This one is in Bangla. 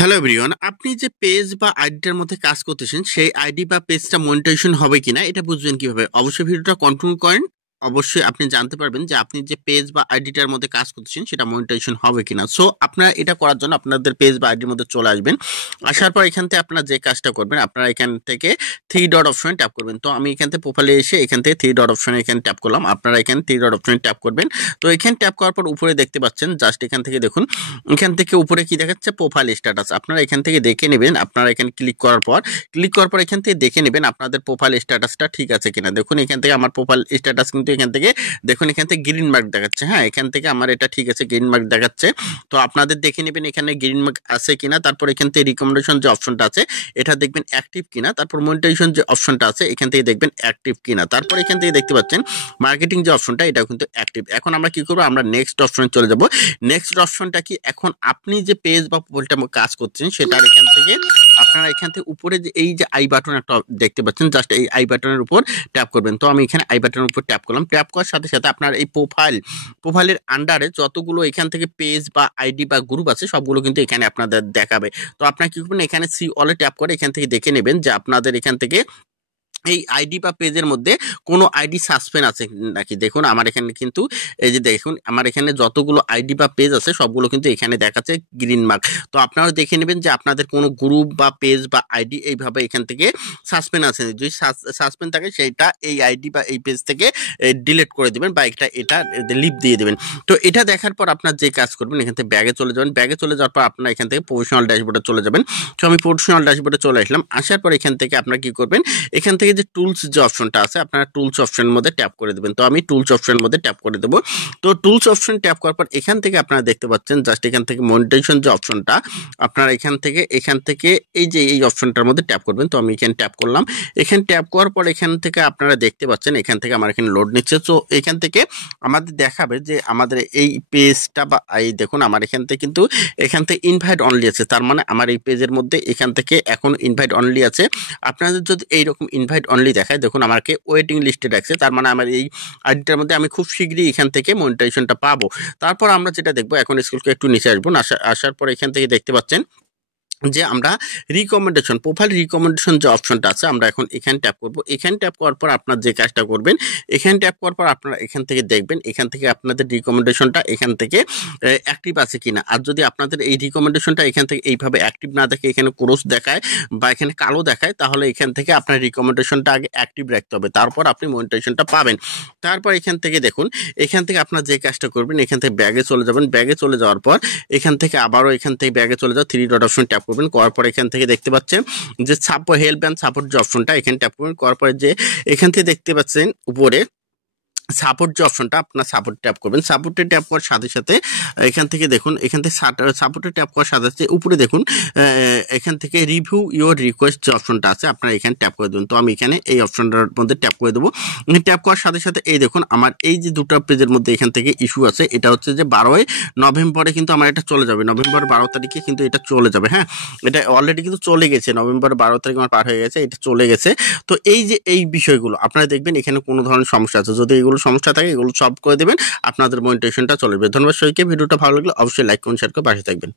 হ্যালো এভরিওয়ান, আপনি যে পেজ বা আইডিটার মধ্যে কাজ করতেছেন সেই আইডি বা পেজটা মনিটাইজেশন হবে কিনা এটা বুঝবেন কিভাবে? অবশ্যই ভিডিওটা কন্টিনিউ করেন। অবশ্যই আপনি জানতে পারবেন যে আপনি যে পেজ বা আইডিটার মধ্যে কাজ করতেছেন সেটা মনিটাইজেশন হবে কিনা। সো আপনারা এটা করার জন্য আপনাদের পেজ বা আইডির মধ্যে চলে আসবেন। আসার পর এখান থেকে আপনারা যে কাজটা করবেন, আপনারা এখান থেকে থ্রি ডট অপশনে ট্যাপ করবেন। তো আমি এখান থেকে প্রোফাইলে এসে এখান থেকে থ্রি ডট অপশনে এখানে ট্যাপ করলাম। আপনারা এখানে থ্রি ডট অপশনে ট্যাপ করবেন। তো এখানে ট্যাপ করার পর উপরে দেখতে পাচ্ছেন, জাস্ট এখান থেকে দেখুন, এখান থেকে উপরে কি দেখাচ্ছে প্রোফাইল স্ট্যাটাস। আপনারা এখান থেকে দেখে নেবেন। আপনারা এখানে ক্লিক করার পর এখান থেকে দেখে নেবেন আপনাদের প্রোফাইল স্ট্যাটাসটা ঠিক আছে কিনা। দেখুন এখান থেকে আমার প্রোফাইল স্ট্যাটাস কিন্তু এখান থেকে দেখুন, এখান থেকে গ্রিন মার্ক দেখাচ্ছে। হ্যাঁ, এখান থেকে আমার এটা ঠিক আছে, গ্রিন মার্ক দেখাচ্ছে। তো আপনাদের দেখে নেবেন এখানে গ্রিন মার্ক আছে কিনা। তারপর এখান থেকে রিকমেন্ডেশন যে অপশনটা আছে এটা দেখবেন অ্যাক্টিভ কিনা। তারপর মনিটাইজেশন যে অপশনটা আছে এখান থেকে দেখবেন অ্যাক্টিভ কিনা। তারপর এখান থেকে দেখতে পাচ্ছেন মার্কেটিং যে অপশনটা এটা কিন্তু অ্যাক্টিভ। এখন আমরা কি করবো, আমরা নেক্সট অপশনে চলে যাব। নেক্সট অপশনটা কি, এখন আপনি যে পেজ বা প্রোফাইলটা কাজ করছেন সেটার এখান থেকে আপনারা এখান থেকে উপরে যে এই যে আই বাটন একটা দেখতে পাচ্ছেন, জাস্ট এই আই বাটনের উপর ট্যাপ করবেন। তো আমি এখানে আই বাটনের উপর ট্যাপ করলাম। ট্যাপ করার সাথে সাথে আপনার এই প্রোফাইলের আন্ডারে যতগুলো এখান থেকে পেজ বা আইডি বা গ্রুপ আছে সবগুলো কিন্তু এখানে আপনাদের দেখাবে। তো আপনারা কি করবেন, এখানে সি অলে ট্যাপ করে এখান থেকে দেখে নেবেন যে আপনাদের এখান থেকে এই আইডি বা পেজের মধ্যে কোনো আইডি সাসপেন্ড আছে নাকি। দেখুন আমার এখানে কিন্তু এই যে দেখুন আমার এখানে যতগুলো আইডি বা পেজ আছে সবগুলো কিন্তু এখানে দেখাচ্ছে গ্রিন মার্ক। তো আপনারাও দেখে নেবেন যে আপনাদের কোনো গ্রুপ বা পেজ বা আইডি এইভাবে এখান থেকে সাসপেন্ড আছে। যদি সাসপেন্ড থাকে সেইটা এই আইডি বা এই পেজ থেকে ডিলিট করে দেবেন বা এটা লিভ দিয়ে দেবেন। তো এটা দেখার পর আপনার যে কাজ করবেন, এখান থেকে ব্যাগে চলে যাবেন। ব্যাগে চলে যাওয়ার পর আপনার এখান থেকে প্রফেশনাল ড্যাশবোর্ডে চলে যাবেন। তো আমি প্রফেশনাল ড্যাশবোর্ডে চলে আসলাম। আসার পর এখান থেকে আপনারা কি করবেন, এখান থেকে যে টুলস যে অপশনটা আছে আপনারা টুলস অপশনের মধ্যে ট্যাপ করে দেবেন। তো আমি টুলস অপশনের মধ্যে ট্যাপ করে দেবো। তো টুলস অপশন ট্যাপ করার পর এখান থেকে আপনারা দেখতে পাচ্ছেন, জাস্ট এখান থেকে মনিটাইজেশন যে অপশনটা আপনারা এখান থেকে এই যে এই অপশনটার মধ্যে ট্যাপ করবেন। তো আমি এখানে ট্যাপ করলাম। এখানে ট্যাপ করার পর এখান থেকে আপনারা দেখতে পাচ্ছেন এখান থেকে আমার এখানে লোড নিচ্ছে। তো এখান থেকে আমাদের দেখাবে যে আমাদের এই পেজটা বা এই দেখুন আমার এখান থেকে কিন্তু এখান থেকে ইনভাইট অনলি আছে। তার মানে আমার এই পেজের মধ্যে এখান থেকে এখন ইনভাইট অনলি আছে। আপনাদের যদি এইরকম ইনভাইট অনলি দেখায়, দেখুন আমাকে ওয়েটিং লিস্টে রাখছে। তার মানে আমার এই আইডিটার মধ্যে আমি খুব শীঘ্রই এখান থেকে মনিটাইজেশনটা পাবো। তারপর আমরা যেটা দেখবো, এখন স্কুলকে একটু নিচে আসবো। আসার পর এখান থেকে দেখতে পাচ্ছেন যে আমরা রিকমেন্ডেশন প্রোফাইল রিকমেন্ডেশন যে অপশনটা আছে আমরা এখন এখানে ট্যাপ করব। এখানে ট্যাপ করার পর আপনার যে কাজটা করবেন, এখানে ট্যাপ করার পর আপনারা এখান থেকে দেখবেন এখান থেকে আপনাদের রিকমেন্ডেশনটা এখান থেকে অ্যাক্টিভ আছে কিনা। আর যদি আপনাদের এই রিকমেন্ডেশনটা এখান থেকে এইভাবে অ্যাক্টিভ না দেখে এখানে ক্রস দেখায় বা এখানে কালো দেখায়, তাহলে এখান থেকে আপনার রিকমেন্ডেশনটা আগে অ্যাক্টিভ রাখতে হবে, তারপর আপনি মনিটাইজেশনটা পাবেন। তারপর এখান থেকে দেখুন, এখান থেকে আপনার যে কাজটা করবেন, এখান থেকে ব্যাগে চলে যাবেন। ব্যাগে চলে যাওয়ার পর এখান থেকে আবারও এখান থেকে ব্যাগে চলে যাও, থ্রি ডট অপশন ট্যাপ করবেন। করার পর এখান থেকে দেখতে পাচ্ছেন যে হেল্প অ্যান্ড সাপোর্ট যে অপশনটা এখানে ট্যাপ করবেন। করার পরে যে এখান থেকে দেখতে পাচ্ছেন উপরে সাপোর্ট যে অপশনটা আপনার সাপোর্ট ট্যাপ করবেন। সাপোর্টে ট্যাপ করার সাথে সাথে এখান থেকে দেখুন, এখান থেকে সাপোর্টে ট্যাপ করার সাথে সাথে উপরে দেখুন এখান থেকে রিভিউ ইউর রিকোয়েস্ট যে অপশনটা আছে আপনারা এখানে ট্যাপ করে দেবেন। তো আমি এখানে এই অপশনটার মধ্যে ট্যাপ করে দেবো। ট্যাপ করার সাথে সাথে এই দেখুন আমার এই যে দুটো পেজের মধ্যে এখান থেকে ইস্যু আছে, এটা হচ্ছে যে 12ই নভেম্বরে কিন্তু আমার এটা চলে যাবে। নভেম্বর 12 তারিখে কিন্তু এটা চলে যাবে। হ্যাঁ, এটা অলরেডি কিন্তু চলে গেছে। নভেম্বর 12 তারিখ আমার পার হয়ে গেছে, এটা চলে গেছে। তো এই যে এই বিষয়গুলো আপনারা দেখবেন এখানে কোনো ধরনের সমস্যা আছে, যদি এগুলো সমস্যা থাকে এগুলো সলভ করে দেবেন, আপনাদের মনিটাইজেশনটা চলে যাবে। ধন্যবাদ সবাইকে। ভিডিওটা ভালো লাগলে অবশ্যই লাইক কমেন্ট শেয়ার করে পাশে থাকবেন।